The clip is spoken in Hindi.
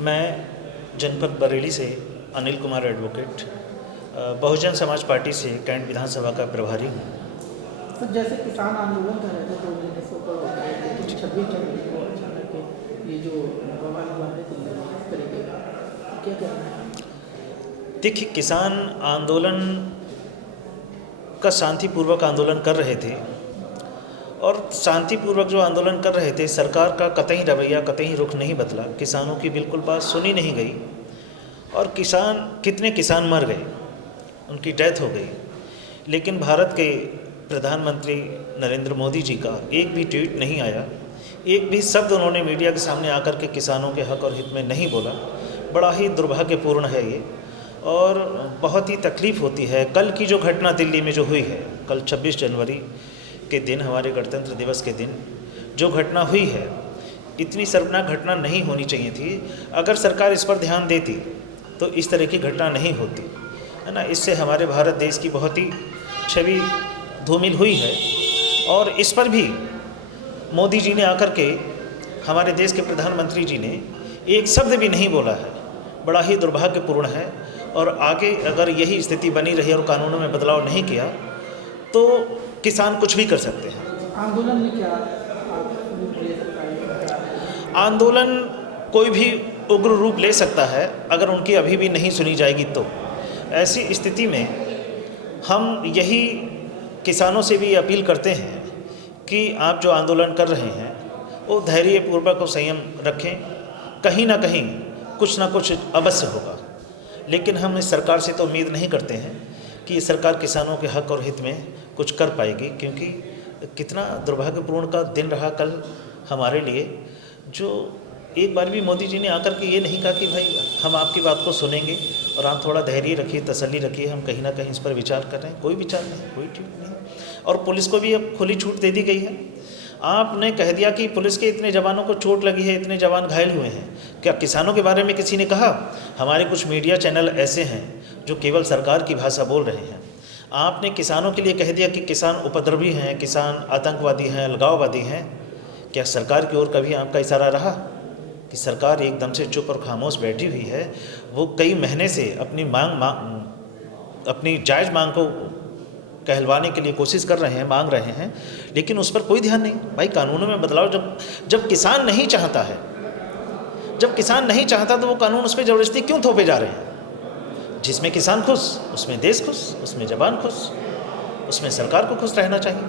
मैं जनपद बरेली से अनिल कुमार एडवोकेट बहुजन समाज पार्टी से कैंट विधानसभा का प्रभारी हूँ। तो जैसे किसान आंदोलन कर रहे थे 2 महीने से ऊपर हो गए, लेकिन 26 जनवरी को अचानक ये जो बवाल हुआ है दिल्ली में इस तरीके का, क्या कहना है? देखिए, किसान आंदोलन का शांतिपूर्वक आंदोलन कर रहे थे और शांतिपूर्वक जो आंदोलन कर रहे थे, सरकार का कतई रवैया, कतई रुख नहीं बदला। किसानों की बिल्कुल बात सुनी नहीं गई और कितने किसान मर गए, उनकी डेथ हो गई। लेकिन भारत के प्रधानमंत्री नरेंद्र मोदी जी का एक भी ट्वीट नहीं आया, एक भी शब्द उन्होंने मीडिया के सामने आकर के किसानों के हक और हित में नहीं बोला। बड़ा ही दुर्भाग्यपूर्ण है ये और बहुत ही तकलीफ़ होती है। कल की जो घटना दिल्ली में जो हुई है, कल 26 जनवरी के दिन, हमारे गणतंत्र दिवस के दिन जो घटना हुई है, इतनी शर्मनाक घटना नहीं होनी चाहिए थी। अगर सरकार इस पर ध्यान देती तो इस तरह की घटना नहीं होती, है ना। इससे हमारे भारत देश की बहुत ही छवि धूमिल हुई है और इस पर भी मोदी जी ने आकर के, हमारे देश के प्रधानमंत्री जी ने एक शब्द भी नहीं बोला है। बड़ा ही दुर्भाग्यपूर्ण है और आगे अगर यही स्थिति बनी रही और कानूनों में बदलाव नहीं किया तो किसान कुछ भी कर सकते हैं। आंदोलन में क्या रूप ले सकता है? आंदोलन कोई भी उग्र रूप ले सकता है अगर उनकी अभी भी नहीं सुनी जाएगी तो। ऐसी स्थिति में हम यही किसानों से भी अपील करते हैं कि आप जो आंदोलन कर रहे हैं वो धैर्यपूर्वक और संयम रखें। कहीं ना कहीं कुछ ना कुछ अवश्य होगा, लेकिन हम इस सरकार से तो उम्मीद नहीं करते हैं कि ये सरकार किसानों के हक और हित में कुछ कर पाएगी, क्योंकि कितना दुर्भाग्यपूर्ण का दिन रहा कल हमारे लिए। जो एक बार भी मोदी जी ने आकर के ये नहीं कहा कि भाई हम आपकी बात को सुनेंगे और आप थोड़ा धैर्य रखिए, तसल्ली रखिए, हम कहीं ना कहीं इस पर विचार कर रहे हैं। कोई विचार नहीं, कोई ठीक नहीं। और पुलिस को भी अब खुली छूट दे दी गई है। आपने कह दिया कि पुलिस के इतने जवानों को चोट लगी है, इतने जवान घायल हुए हैं। क्या किसानों के बारे में किसी ने कहा? हमारे कुछ मीडिया चैनल ऐसे हैं जो केवल सरकार की भाषा बोल रहे हैं। आपने किसानों के लिए कह दिया कि किसान उपद्रवी हैं, किसान आतंकवादी हैं, अलगाववादी हैं। क्या सरकार की ओर कभी आपका इशारा रहा कि सरकार एकदम से चुप और खामोश बैठी हुई है? वो कई महीने से अपनी जायज़ मांग को कहलवाने के लिए कोशिश कर रहे हैं, मांग रहे हैं, लेकिन उस पर कोई ध्यान नहीं। भाई, कानूनों में बदलाव जब किसान नहीं चाहता है, जब किसान नहीं चाहता तो वो कानून उस पर ज़बरदस्ती क्यों थोपे जा रहे हैं? जिसमें किसान खुश, उसमें देश खुश, उसमें जवान खुश, उसमें सरकार को खुश रहना चाहिए।